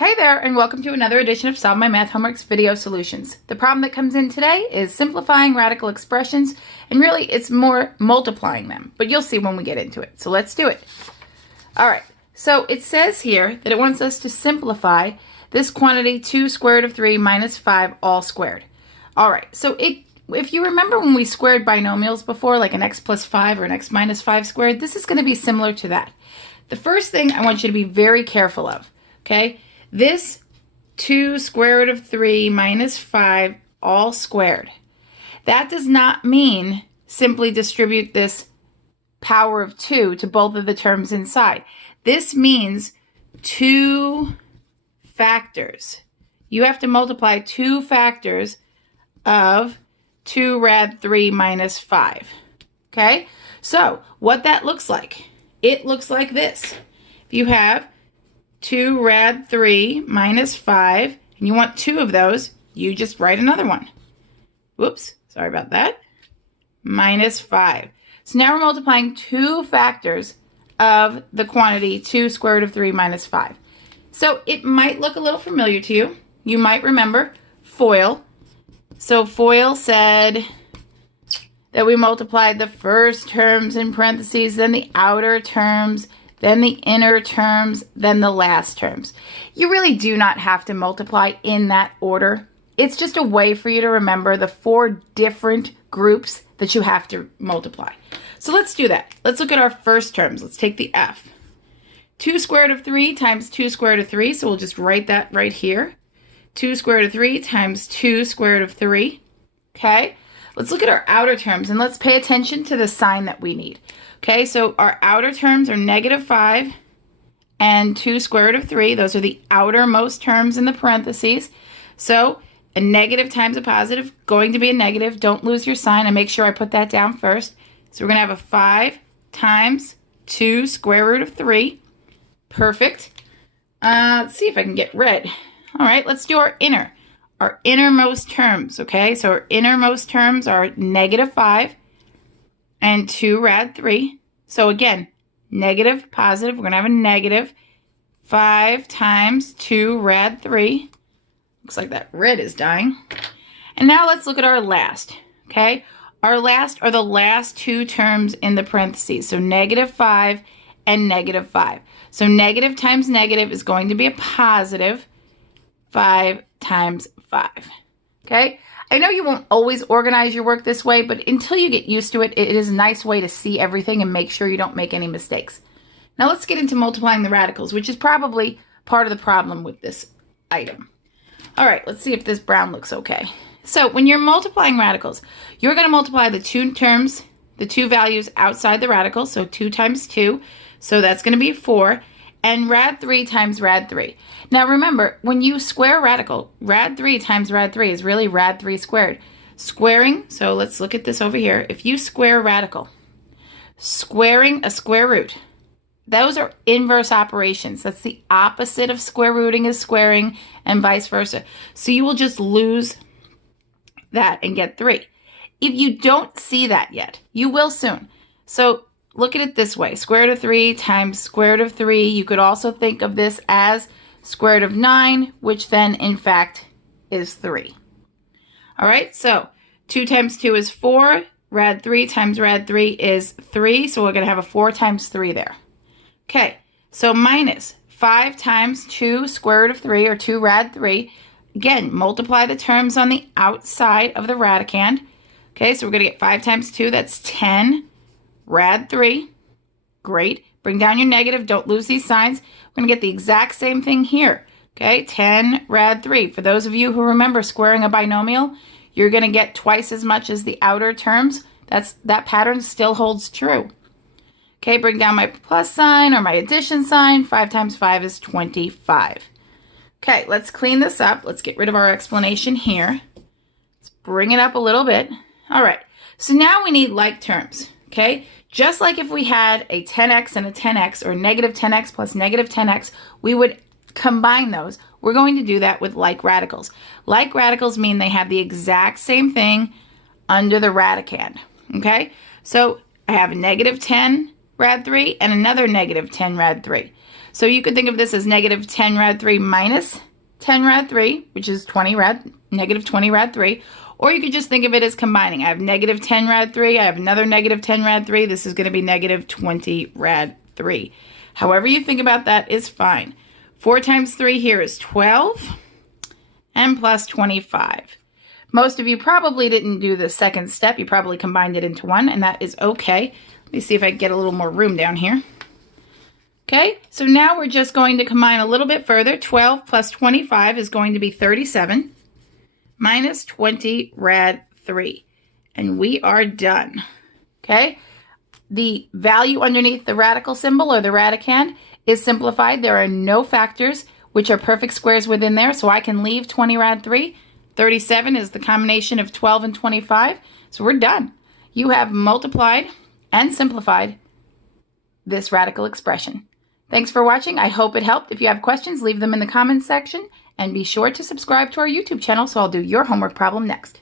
Hey there, and welcome to another edition of Solve My Math Homework's Video Solutions. The problem that comes in today is simplifying radical expressions, and really it's more multiplying them, but you'll see when we get into it. So let's do it. All right, so it says here that it wants us to simplify this quantity 2 square root of 3 minus 5 all squared. All right, so if you remember when we squared binomials before, like an x plus 5 or an x minus 5 squared, this is going to be similar to that. The first thing I want you to be very careful of, okay? This 2 square root of 3 minus 5 all squared. That does not mean simply distribute this power of 2 to both of the terms inside. This means 2 factors. You have to multiply 2 factors of 2 rad 3 minus 5. Okay? So, what that looks like, it looks like this. If you have 2 rad 3 minus 5, and you want 2 of those, you just write another one. Whoops, sorry about that. Minus 5. So now we're multiplying 2 factors of the quantity 2 square root of 3 minus 5. So it might look a little familiar to you. You might remember FOIL. So FOIL said that we multiplied the first terms in parentheses, then the outer terms, then the inner terms, then the last terms. You really do not have to multiply in that order. It's just a way for you to remember the 4 different groups that you have to multiply. So let's do that. Let's look at our first terms. Let's take the F. 2 square root of 3 times 2 square root of 3, so we'll just write that right here. 2 square root of 3 times 2 square root of 3. Okay? Let's look at our outer terms, and let's pay attention to the sign that we need. Okay, so our outer terms are negative 5 and 2 square root of 3. Those are the outermost terms in the parentheses. So a negative times a positive, going to be a negative. Don't lose your sign, and make sure I put that down first. So we're going to have a 5 times 2 square root of 3. Perfect. Let's see if I can get red. All right, let's do our innermost terms, okay? So our innermost terms are negative 5 and 2 rad 3. So again, negative, positive, we're going to have a negative 5 times 2 rad 3. Looks like that red is dying. And now let's look at our last, okay? Our last are the last 2 terms in the parentheses. So negative 5 and negative 5. So negative times negative is going to be a positive 5 times 5. Okay? I know you won't always organize your work this way, but until you get used to it, it is a nice way to see everything and make sure you don't make any mistakes. Now let's get into multiplying the radicals, which is probably part of the problem with this item. All right, let's see if this brown looks okay. So when you're multiplying radicals, you're going to multiply the 2 terms, the 2 values outside the radical, so 2 times 2, so that's going to be 4, and rad 3 times rad 3. Now remember, when you square radical, rad 3 times rad 3 is really rad 3 squared. Squaring, so let's look at this over here. If you square radical, squaring a square root, those are inverse operations. That's the opposite of square rooting is squaring, and vice versa. So you will just lose that and get 3. If you don't see that yet, you will soon. So look at it this way. Square root of 3 times square root of 3. You could also think of this as square root of 9, which then, in fact, is 3. All right, so 2 times 2 is 4. Rad 3 times rad 3 is 3, so we're going to have a 4 times 3 there. Okay, so minus 5 times 2 square root of 3, or 2 rad 3. Again, multiply the terms on the outside of the radicand. Okay, so we're going to get 5 times 2, that's 10 rad 3. Great. Bring down your negative. Don't lose these signs. We're going to get the exact same thing here. Okay, 10 rad 3. For those of you who remember squaring a binomial, you're going to get twice as much as the outer terms. That pattern still holds true. Okay, bring down my plus sign or my addition sign. 5 times 5 is 25. Okay, let's clean this up. Let's get rid of our explanation here. Let's bring it up a little bit. All right, so now we need like terms. Okay, just like if we had a 10x and a 10x, or negative 10x plus negative 10x, we would combine those. We're going to do that with like radicals. Like radicals mean they have the exact same thing under the radicand. Okay, so I have a negative 10 rad 3 and another negative 10 rad 3. So you could think of this as negative 10 rad 3 minus 10 rad 3, which is 20 rad, negative 20 rad 3. Or you could just think of it as combining. I have negative 10 rad 3. I have another negative 10 rad 3. This is going to be negative 20 rad 3. However you think about that is fine. 4 times 3 here is 12 and plus 25. Most of you probably didn't do the second step. You probably combined it into one, and that is okay. Let me see if I can get a little more room down here. Okay, so now we're just going to combine a little bit further. 12 plus 25 is going to be 37 minus 20 rad 3. And we are done. Okay, the value underneath the radical symbol or the radicand is simplified. There are no factors which are perfect squares within there, so I can leave 20 rad 3. 37 is the combination of 12 and 25. So we're done. You have multiplied and simplified this radical expression. Thanks for watching. I hope it helped. If you have questions, leave them in the comments section. And be sure to subscribe to our YouTube channel so I'll do your homework problem next.